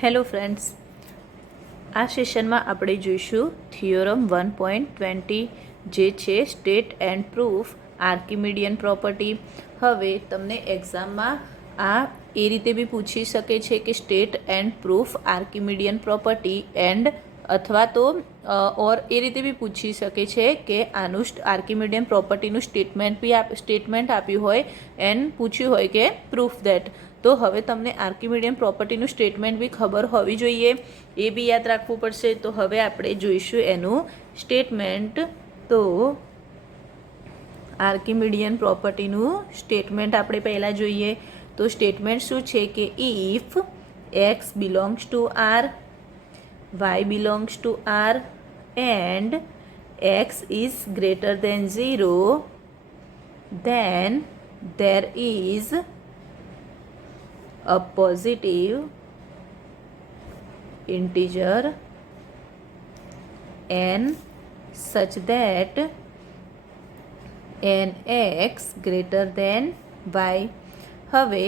Hello friends, આ સેશનમાં આપણે જોઈશું થિયોરમ 1.20 જે છે state and proof Archimedean property. હવે તમને એક્ઝામમાં આ એ રીતે બી પૂછી શકે છે કે state and proof Archimedean property and અથવા તો ઓર એ રીતે બી પૂછી શકે છે કે આનું આર્કિમિડિયન પ્રોપર્ટીનું સ્ટેટમેન્ટ આપ્યું હોય એન્ડ પૂછ્યું હોય કે પ્રૂફ દેટ. તો હવે તમને આર્કિમિડિયન પ્રોપર્ટીનું સ્ટેટમેન્ટ બી ખબર હોવી જોઈએ, એ બી યાદ રાખવું પડશે. તો હવે આપણે જોઈશું એનું સ્ટેટમેન્ટ. તો આર્કિમિડિયન પ્રોપર્ટીનું સ્ટેટમેન્ટ આપણે પહેલાં જોઈએ. તો સ્ટેટમેન્ટ શું છે કે if x belongs to R, y belongs to R and x is greater than 0, then there is a positive integer n such that n x greater than y. હવે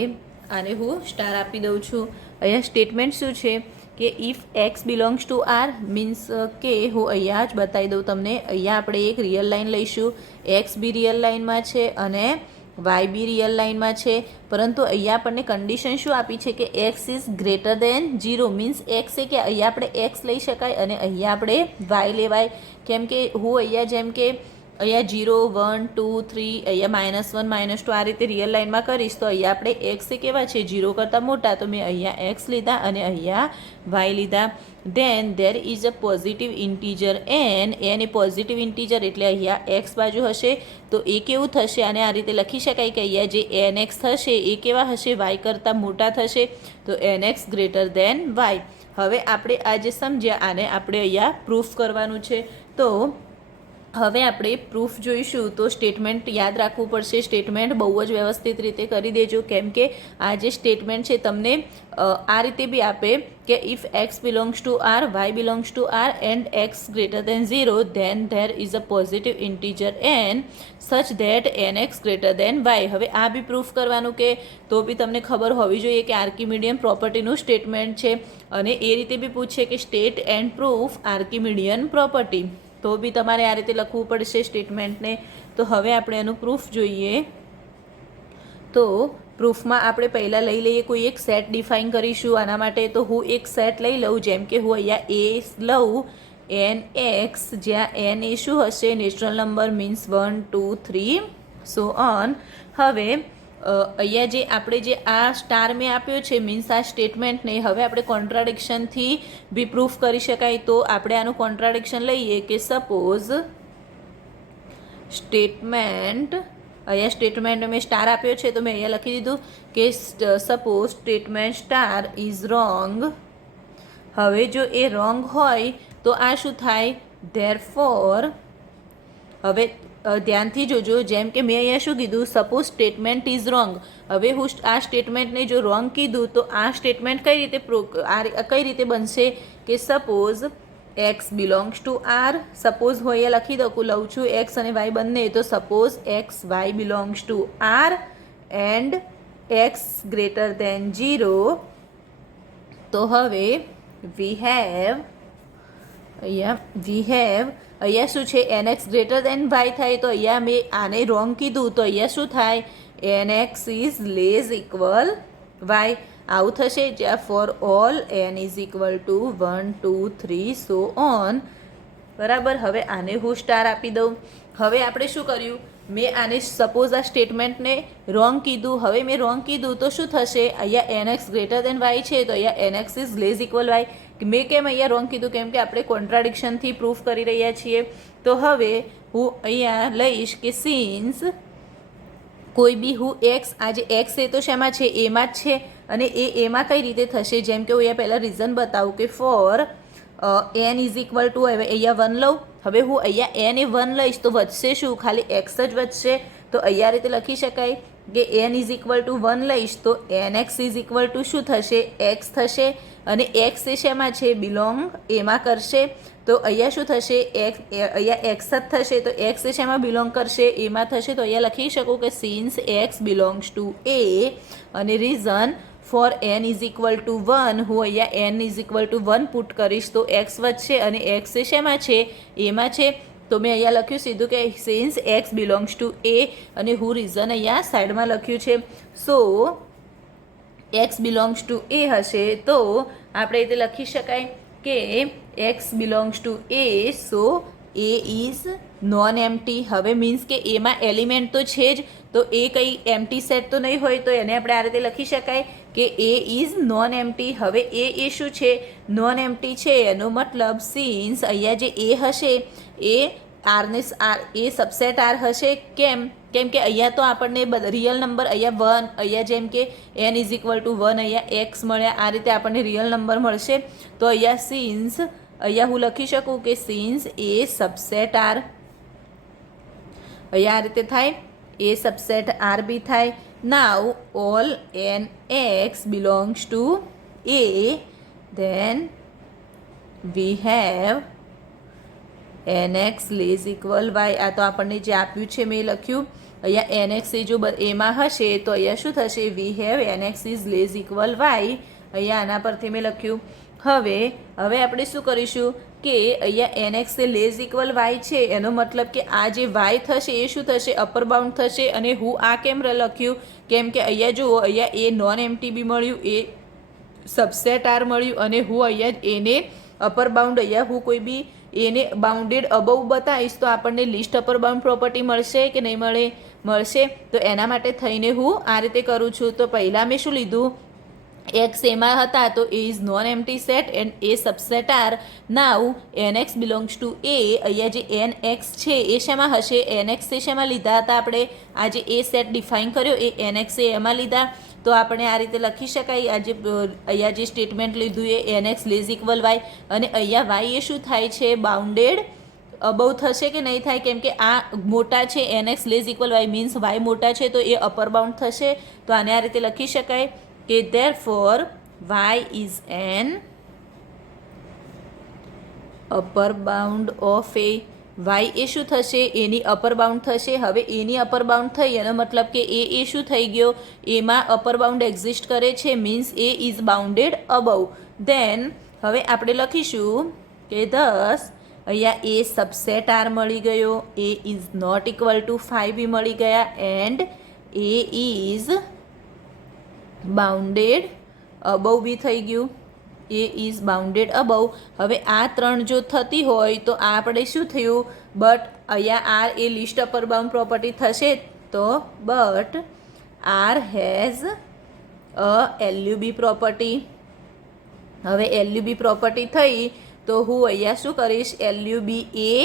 આને હું સ્ટાર આપી દઉં છું. અહીંયા સ્ટેટમેન્ટ શું છે કે if x belongs to R means કે હું અહીંયા જ બતાવી દઉં તમને. અહીંયા આપણે એક રિયલ લાઇન લઈશું, એક્સ બી રિયલ લાઇનમાં છે અને વાય બી રિયલ લાઇનમાં છે. પરંતુ અહીંયા આપણને કન્ડિશન શું આપી છે કે x is greater than 0 means x છે કે અહીંયા આપણે એક્સ લઈ શકાય અને અહીંયા આપણે વાય લેવાય. કેમ કે હું અહીંયા જેમ કે અહીંયા 0, 1, 2, 3 અહીંયા -1, -2 આ રીતે રિયલ લાઇનમાં કરીશ તો અહીંયા આપણે એક્સ કેવા છે 0 કરતાં મોટા, તો મેં અહીંયા એક્સ લીધા અને અહીંયા વાય લીધા. Then there is a positive integer n a positive integer એટલે અહીંયા એક્સ બાજુ હશે. તો એ કેવું થશે, આને આ રીતે લખી શકાય કે અહીંયા જે એન એક્સ થશે એ કેવા હશે, વાય કરતાં મોટા થશે. તો n x greater than y. હવે આપણે આ જે સમજ્યા આને આપણે અહીંયા પ્રૂફ કરવાનું છે. તો હવે આપણે પ્રૂફ જોઈશું. તો સ્ટેટમેન્ટ યાદ રાખવું પડશે. સ્ટેટમેન્ટ બહુ જ વ્યવસ્થિત રીતે કરી દેજો, કેમ કે આ જે સ્ટેટમેન્ટ છે તમને આ રીતે બી આપે કે if x belongs to R, y belongs to R and x greater than 0, then there is a positive integer n such that n x greater than y. હવે આ બી પ્રૂફ કરવાનું કે તો બી તમને ખબર હોવી જોઈએ કે આર્કિમિડિયન પ્રોપર્ટીનું સ્ટેટમેન્ટ છે અને એ રીતે બી પૂછે કે state and proof Archimedean property. તો બી તમારે આ રીતે લખવું પડશે સ્ટેટમેન્ટને. તો હવે આપણે એનું પ્રૂફ જોઈએ. તો પ્રૂફમાં આપણે પહેલાં લઈ લઈએ કોઈ એક સેટ ડિફાઇન કરીશું આના માટે. તો હું એક સેટ લઈ લઉં, જેમ કે હું અહીંયા એ લઉં એન એક્સ, જ્યાં એન એ શું હશે, natural number means 1, 2, 3 so on. હવે અહીંયા જે આપણે જે આ સ્ટાર મેં આપ્યો છે મીન્સ આ સ્ટેટમેન્ટને હવે આપણે કોન્ટ્રાડિક્શનથી બી પ્રૂફ કરી શકાય. તો આપણે આનું કોન્ટ્રાડિક્શન લઈએ કે સપોઝ સ્ટેટમેન્ટ, અહીંયા સ્ટેટમેન્ટ મેં સ્ટાર આપ્યો છે તો મેં અહીંયા લખી દીધું કે suppose statement star is wrong. હવે જો એ રોંગ હોય તો આ શું થાય, ધેરફોર. હવે ધ્યાનથી જોજો, જેમ કે મેં અહીંયા શું કીધું, સપોઝ સ્ટેટમેન્ટ ઇઝ રોંગ. હવે હું આ સ્ટેટમેન્ટને જો રોંગ કીધું તો આ સ્ટેટમેન્ટ કઈ રીતે બનશે કે suppose x belongs to R. Suppose હું અહીંયા લઉં છું એક્સ અને વાય બંને. તો suppose x y belongs to R and x greater than 0. તો હવે વી હેવ અહીંયા શું છે, n x greater than y થાય. તો અહીંયા મેં આને રોંગ કીધું તો અહીંયા શું થાય, n x is less equal y. આવું થશે જ્યાં for all n is equal to 1, 2, 3 so on. બરાબર. હવે આને હું સ્ટાર આપી દઉં. હવે આપણે શું કર્યું, મેં આને સપોઝ આ સ્ટેટમેન્ટને રોંગ કીધું. હવે મેં રોંગ કીધું તો શું થશે, અહીંયા N x greater than y છે તો અહીંયા N x is less equal y. મેં કેમ અહીંયા રોંગ કીધું, કેમ કે આપણે કોન્ટ્રાડિક્શનથી પ્રૂફ કરી રહ્યા છીએ. તો હવે હું અહીંયા લઈશ કે સિન્સ કોઈ બી હું એક્સ, આ જે એક્સ એ તો શેમાં છે, એમાં જ છે અને એમાં કઈ રીતે થશે, જેમ કે હું અહીંયા પહેલાં રીઝન બતાવું કે for n is equal to, હવે અહીંયા 1 લઉં. હવે હું અહીંયા એન એ 1 લઈશ તો વધશે શું, ખાલી એક્સ જ વધશે. તો અહીંયા રીતે લખી શકાય કે એન ઇઝ ઇક્વલ ટુ 1 લઈશ તો n x is equal to શું થશે, એક્સ થશે. અને એક્સ એ શેમાં છે, બિલોંગ એમાં કરશે. તો અહીંયા શું થશે, અહીંયા એક્સ જ થશે. તો એક્સ એ શેમાં બિલોંગ કરશે, એમાં થશે. તો અહીંયા લખી શકું કે since x belongs to a અને reason for n is equal to 1 હું અહીંયા n is equal to 1 put કરીશ તો એક્સ વધશે અને એક્સ એ શેમાં છે એમાં છે તો મેં અહીંયા લખ્યું સીધું કે since x belongs to a અને હું રીઝન અહીંયા સાઈડમાં લખ્યું છે સો એક્સ બિલોંગ્સ ટુ એ હશે તો આપણે રીતે લખી શકાય કે x belongs to A so A is non empty હવે મીન્સ કે એમાં એલિમેન્ટ તો છે જ તો એ કંઈ એમ્પ્ટી સેટ તો નહીં હોય તો એને આપણે આ રીતે લખી શકાય કે એ ઇઝ નોન એમ્પ્ટી હવે એ શું છે નોન એમ્પ્ટી છે એનો મતલબ સિન્સ અહીંયા જે એ હશે એ આરને એ સબસેટ આર હશે કેમ કે અહીંયા તો આપણને રિયલ નંબર અહીંયા 1 અહીંયા જેમ કે એન ઇઝ ઇક્વલ ટુ 1 અહીંયા એક્સ મળ્યા આ રીતે આપણને રિયલ નંબર મળશે તો અહીંયા સિન્સ અહીંયા હું લખી શકું કે સિન્સ એ સબસેટ આર અહીંયા આ રીતે થાય એ સબસેટ આર બી થાય now all N X belongs to A then we have N x less equal Y આ તો આપણને જે આપ્યું છે મેં લખ્યું અહીંયા એન એક્સ એ જો એમાં હશે તો અહીંયા શું થશે we have N x is less equal y અહીંયા આના પરથી મેં લખ્યું હવે આપણે શું કરીશું કે અહીંયા એન એક્સ એ લેઝ ઇક્વલ વાય છે એનો મતલબ કે આ જે વાય થશે એ શું થશે અપર બાઉન્ડ થશે અને હું આ કેમ લખ્યું કેમ કે અહીંયા જુઓ અહીંયા એ નોન એમ્પ્ટી બી મળ્યું એ સબસેટ આર મળ્યું અને હું અહીંયા એને અપર બાઉન્ડ અહીંયા હું કોઈ બી એને બાઉન્ડેડ અબવ બતાવીશ તો આપણને લિસ્ટ અપર બાઉન્ડ પ્રોપર્ટી મળશે કે નહીં મળશે તો એના માટે થઈને હું આ રીતે કરું છું તો પહેલાં મેં શું લીધું એક્સ એમાં હતા તો A is non empty set and A subset R now N X belongs to A અહીંયા જે એન એક્સ છે એ શેમાં હશે એન એક્સ એ શેમાં લીધા હતા આપણે આ જે એ સેટ ડિફાઇન કર્યો એ એન એક્સ એ એમાં લીધા તો આપણે આ રીતે લખી શકાય અહીંયા જે સ્ટેટમેન્ટ લીધું એ N x less equal Y અને અહીંયા વાય એ શું થાય છે બાઉન્ડેડ અબવ થશે કે નહીં થાય કેમ કે આ મોટા છે n x less equal y means y મોટા છે તો એ અપર બાઉન્ડ થશે તો આને આ રીતે લખી શકાય કે therefore y is an upper bound of a y એ શું થશે એની અપર બાઉન્ડ થશે હવે એની અપર બાઉન્ડ થઈ એનો મતલબ કે એ શું થઈ ગયો એમાં અપર બાઉન્ડ એક્ઝિસ્ટ કરે છે means a is bounded above then હવે આપણે લખીશું કે ધસ અહીંયા એ સબસેટ આર મળી ગયો A is not equal to 5 B મળી ગયા and A is bounded above B થઈ ગયું એ ઇઝ બાઉન્ડેડ અબવ હવે આ ત્રણ જો થતી હોય તો આપણે શું થયું બટ અહીંયા આર એ લિસ્ટ અપર બાઉન્ડ પ્રોપર્ટી થશે તો but R has a LUB property હવે એલયુબી પ્રોપર્ટી થઈ તો હું અહીંયા શું કરીશ એલયુબી એ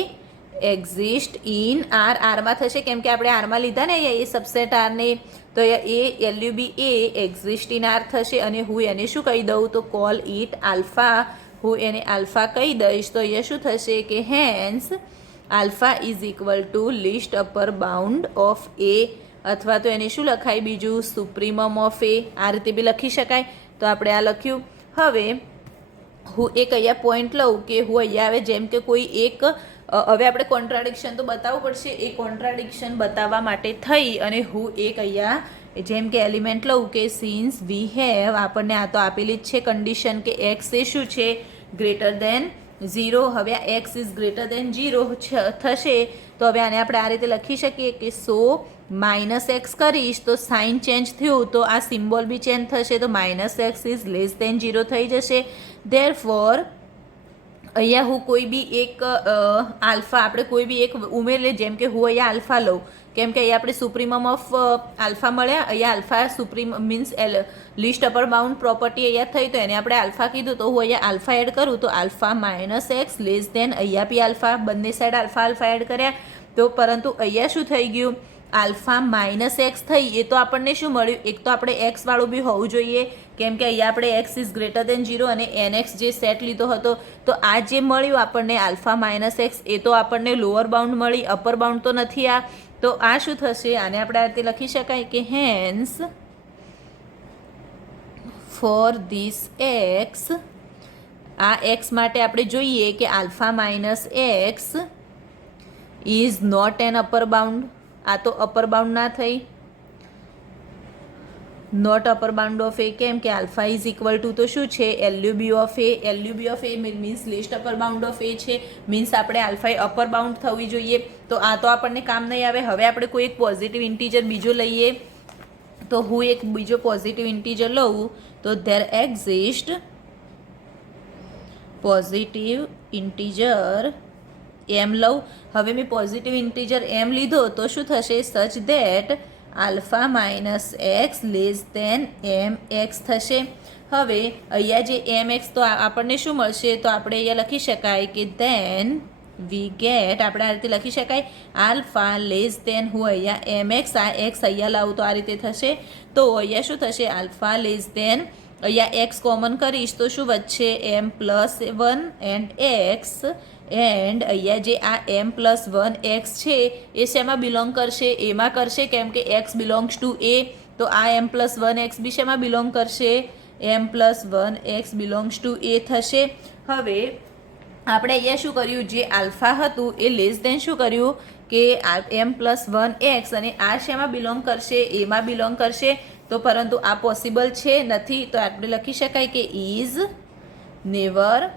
એક્ઝિસ્ટ ઇન આરમાં થશે કેમ કે આપણે આરમાં લીધા ને અહીંયા એ સબસેટ આરને તો એ એલયુબી એ એક્ઝિસ્ટ ઇન આર થશે અને હું એને શું કહી દઉં તો કોલ ઇટ આલ્ફા હું એને આલ્ફા કહી દઈશ તો અહીંયા શું થશે કે hence alpha is equal to least upper bound of A અથવા તો એને શું લખાય બીજું સુપ્રીમમ ઓફ એ આ રીતે બી લખી શકાય તો આપણે આ લખ્યું હવે હું એક અહીંયા પોઈન્ટ લઉં કે હું અહીંયા આવે જેમ કે કોઈ એક હવે આપણે કોન્ટ્રાડિક્શન તો બતાવવું પડશે એ કોન્ટ્રાડિક્શન બતાવવા માટે થઈ અને હું એક અહીંયા જેમ કે એલિમેન્ટ લઉં કે સિન્સ વી હેવ આપણને આ તો આપેલી જ છે કન્ડિશન કે એક્સ એ શું છે ગ્રેટર દેન 0 હવે આ એક્સ ઇઝ ગ્રેટર દેન 0 થશે તો હવે આને આપણે આ રીતે લખી શકીએ કે સો માઇનસ એક્સ કરીશ તો સાઇન ચેન્જ થયું તો આ સિમ્બોલ બી ચેન્જ થશે તો minus x is less than 0 થઈ જશે ધેરફોર અહીંયા હું કોઈ બી એક આલ્ફા આપણે કોઈ બી એક ઉમેરી જેમ કે હું અહીંયા આલ્ફા લઉં કેમ કે અહીંયા આપણે સુપ્રીમમ ઓફ આલ્ફા મળ્યા અહીંયા alpha supreme means least upper bound property અહીંયા થઈ તો એને આપણે આલ્ફા કીધું તો હું અહીંયા આલ્ફા એડ કરું તો alpha minus x less than અહીંયા બી આલ્ફા બંને સાઈડ આલ્ફા એડ કર્યા તો પરંતુ અહીંયા શું થઈ ગયું આલ્ફા માઇનસ એક્સ થઈ એ તો આપણને શું મળ્યું એક તો આપણે એક્સવાળું બી હોવું જોઈએ કેમ કે અહીંયા આપણે એક્સ ઇઝ ગ્રેટર દેન 0 અને એન એક્સ જે સેટ લીધો હતો તો આ જે મળ્યું આપણને આલ્ફા માઇનસ એક્સ એ તો આપણને લોઅર બાઉન્ડ મળી અપર બાઉન્ડ તો નથી આ તો આ શું થશે આને આપણે આ રીતે લખી શકાય કે હેન્સ ફોર ધીસ એક્સ આ એક્સ માટે આપણે જોઈએ કે alpha minus x is not an upper bound આ તો અપર બાઉન્ડ ના થઈ not upper bound of A, કેમ કે આલ્ફા ઇઝ ઇક્વલ ટુ તો શું છે LUB of A. LUB of A means least upper bound of A છે, મીન્સ આપણે આલ્ફા એ અપર બાઉન્ડ થવી જોઈએ. તો આ તો આપણને કામ નહીં આવે. હવે આપણે કોઈ એક પોઝિટિવ ઇન્ટીજર બીજો લઈએ. તો હું એક બીજો પોઝિટિવ ઇન્ટીજર લઉં તો ધેર એક્ઝિસ્ટ પોઝિટિવ ઇન્ટીજર એમ લઉં. હવે મેં પોઝિટિવ ઇન્ટીજર એમ લીધો તો શું થશે, such that alpha minus x less than m x થશે. હવે અહીંયા જે એમ એક્સ તો આપણને શું મળશે, તો આપણે અહીંયા લખી શકાય કે ધેન વી ગેટ, આપણે આ રીતે લખી શકાય આલ્ફા લેસ દેન, હું અહીંયા એમ એક્સ, આ એક્સ અહીંયા લાવું તો આ રીતે થશે. તો અહીંયા શું થશે, આલ્ફા લેસ દેન, અહીંયા એક્સ કોમન કરીશ તો શું વધશે, એમ પ્લસ 1 એન્ડ એક્સ. એન્ડ અહીંયા જે આ એમ પ્લસ 1 એક્સ છે એ શેમાં બિલોંગ કરશે, એમાં કરશે, કેમ કે એક્સ બિલોંગ્સ ટુ એ. તો આ એમ પ્લસ 1 એક્સ બી શેમાં બિલોંગ કરશે, એમ પ્લસ 1 એક્સ બિલોંગ્સ ટુ એ થશે. હવે આપણે અહીંયા શું કર્યું, જે આલ્ફા હતું એ લેસ દેન શું કર્યું કે એમ પ્લસ 1 એક્સ, અને આ શેમાં બિલોંગ કરશે, એમાં બિલોંગ કરશે. તો પરંતુ આ પોસિબલ છે નથી, તો આપણે લખી શકાય કે ઇઝ નેવર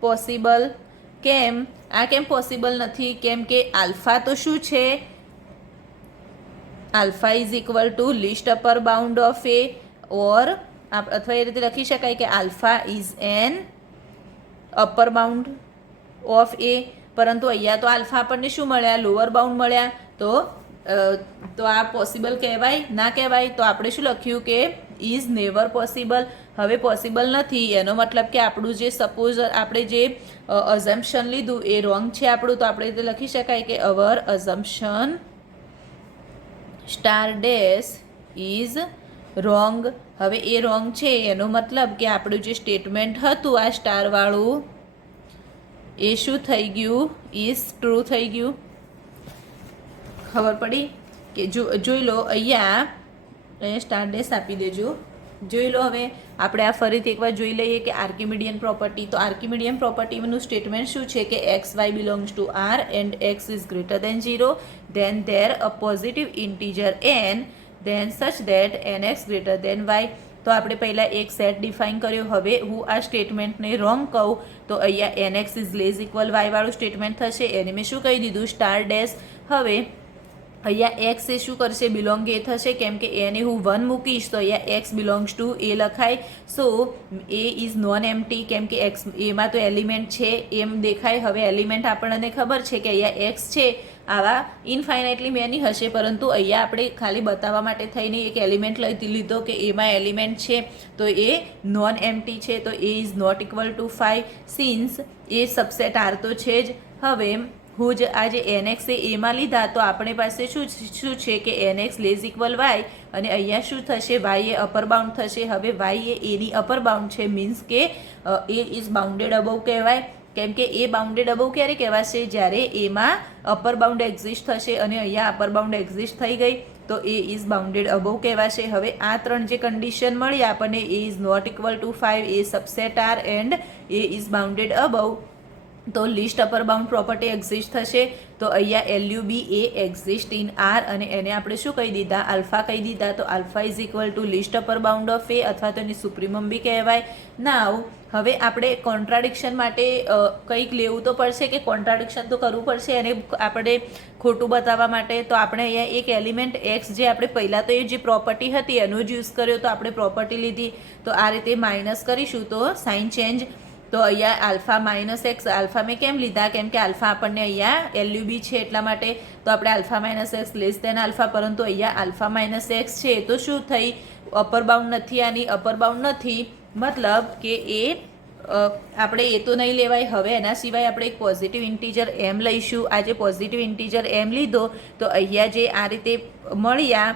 પોસિબલ. કેમ આ કેમ પોસિબલ નથી, કેમ કે આલ્ફા તો શું છે, alpha is equal to least upper bound of A, or અથવા એ રીતે લખી શકાય કે alpha is an upper bound of A. પરંતુ અહીંયા તો આલ્ફા આપણને શું મળ્યા, લોઅર બાઉન્ડ મળ્યા. તો આ પોસિબલ કહેવાય ના કહેવાય. તો આપણે શું લખ્યું કે ઇઝ નેવર પોસિબલ. હવે પોસિબલ નથી એનો મતલબ કે આપણું જે સપોઝ આપણે જે અઝમ્પશન લીધું એ રોંગ છે આપણું. તો આપણે તે લખી શકાય કે our assumption star dash is wrong. હવે એ રોંગ છે એનો મતલબ કે આપણું જે સ્ટેટમેન્ટ હતું આ સ્ટારવાળું એ શું થઈ ગયું, ઇઝ ટ્રુ થઈ ગયું. ખબર પડી કે જોઈ લો અહીંયા સ્ટાર ડેશ આપી દેજો. જોઈ લો હવે આપણે આ ફરીથી એકવાર જોઈ લઈએ કે આર્કિમિડિયન પ્રોપર્ટી. તો આર્કિમિડિયન પ્રોપર્ટીનું સ્ટેટમેન્ટ શું છે કે x y belongs to R and x is greater than 0, then there a positive integer n, then such that n x greater than y. તો આપણે પહેલાં એક સેટ ડિફાઇન કર્યો. હવે હું આ સ્ટેટમેન્ટને રોંગ કહું તો અહીંયા N x is less equal વાયવાળું સ્ટેટમેન્ટ થશે. એને મેં શું કહી દીધું, સ્ટાર ડેશ. હવે અહીંયા એક્સ એ શું કરશે, બિલોંગ એ થશે, કેમ કે એને હું 1 મૂકીશ તો અહીંયા એક્સ બિલોંગ્સ ટુ એ લખાય. સો એ ઇઝ નોન એમ્પ્ટી, કેમ કે એક્સ એમાં તો એલિમેન્ટ છે એમ દેખાય. હવે એલિમેન્ટ આપણને ખબર છે કે અહીંયા એક્સ છે, આવા ઇનફાઇનાઇટલી મેની હશે, પરંતુ અહીંયા આપણે ખાલી બતાવવા માટે થઈને એક એલિમેન્ટ લઈ લીધો કે એમાં એલિમેન્ટ છે તો એ નોન એમ્પ્ટી છે. તો A is not equal to 5 since A subset R તો છે જ. હવે હું જ આ જે એન એક્સ એ એમાં લીધા તો આપણી પાસે શું છે કે n x less equal Y, અને અહીંયા શું થશે, વાય એ અપર બાઉન્ડ થશે. હવે વાય એ એની અપર બાઉન્ડ છે, મીન્સ કે એ ઇઝ બાઉન્ડેડ અબવ કહેવાય. કેમ કે એ બાઉન્ડેડ અબવ ક્યારે કહેવાશે, જ્યારે એમાં અપર બાઉન્ડ એક્ઝિસ્ટ થશે, અને અહીંયા અપર બાઉન્ડ એક્ઝિસ્ટ થઈ ગઈ તો એ ઇઝ બાઉન્ડેડ અબવ કહેવાશે. હવે આ ત્રણ જે કન્ડિશન મળી આપણને, A is not equal to 5, A subset R and A is bounded above, તો least upper bound property exist થશે. તો અહીંયા LUB A exist in R, અને એને આપણે શું કહી દીધા, આલ્ફા કહી દીધા. તો alpha is equal to least upper bound of A, અથવા તો એની સુપ્રીમમ બી કહેવાય. નાવ હવે આપણે કોન્ટ્રાડિક્શન માટે કંઈક લેવું તો પડશે, કે કોન્ટ્રાડિક્શન તો કરવું પડશે એને આપણે ખોટું બતાવવા માટે. તો આપણે અહીંયા એક એલિમેન્ટ એક્સ, જે આપણે પહેલાં તો એ જે પ્રોપર્ટી હતી એનો જ યુઝ કર્યો, તો આપણે પ્રોપર્ટી લીધી. તો આ રીતે માઇનસ કરીશું તો સાઇન ચેન્જ. તો અહીંયા આલ્ફા માઇનસ એક્સ, આલ્ફા મેં કેમ લીધા, કેમ કે આલ્ફા આપણને અહીંયા એલયુબી છે એટલા માટે. તો આપણે alpha minus x less than alpha, પરંતુ અહીંયા આલ્ફા માઇનસ એક્સ છે તો શું થઈ, અપર બાઉન્ડ નથી, આની અપર બાઉન્ડ નથી, મતલબ કે એ આપણે એ તો નહીં લેવાય. હવે એના સિવાય આપણે એક પોઝિટિવ ઇન્ટીજર એમ લઈશું. આ જે પોઝિટિવ ઇન્ટીજર એમ લીધો તો અહીંયા જે આ રીતે મળ્યા,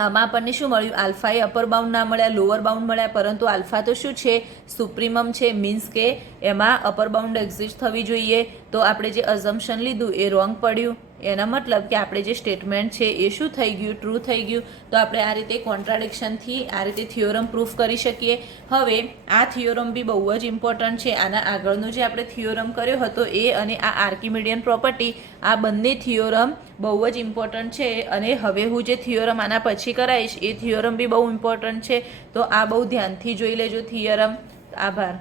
આમાં આપણને શું મળ્યું, આલ્ફા એ અપર બાઉન્ડ ના મળ્યા, લોઅર બાઉન્ડ મળ્યા, પરંતુ આલ્ફા તો શું છે, સુપ્રીમમ છે, મીન્સ કે એમાં અપર બાઉન્ડ એક્ઝિસ્ટ થવી જોઈએ. તો આપણે જે અઝમ્પશન લીધું એ રોંગ પડ્યું. એનો મતલબ કે આપણે જે સ્ટેટમેન્ટ છે એ શું થઈ ગયું, ટ્રુ થઈ ગયું. તો આપણે આ રીતે કોન્ટ્રાડિક્શનથી આ રીતે થિયોરમ પ્રૂફ કરી શકીએ. હવે આ થિયોરમ બી બહુ જ ઇમ્પોર્ટન્ટ છે. આના આગળનો જે આપણે થિયોરમ કર્યો હતો એ અને આ આર્કિમિડિયન પ્રોપર્ટી, આ બંને થિયોરમ બહુ જ ઇમ્પોર્ટન્ટ છે. અને હવે હું જે થિયોરમ આના પછી કરાવીશ એ થિયોરમ બી બહુ ઇમ્પોર્ટન્ટ છે. તો આ બહુ ધ્યાનથી જોઈ લેજો થિયોરમ. આભાર.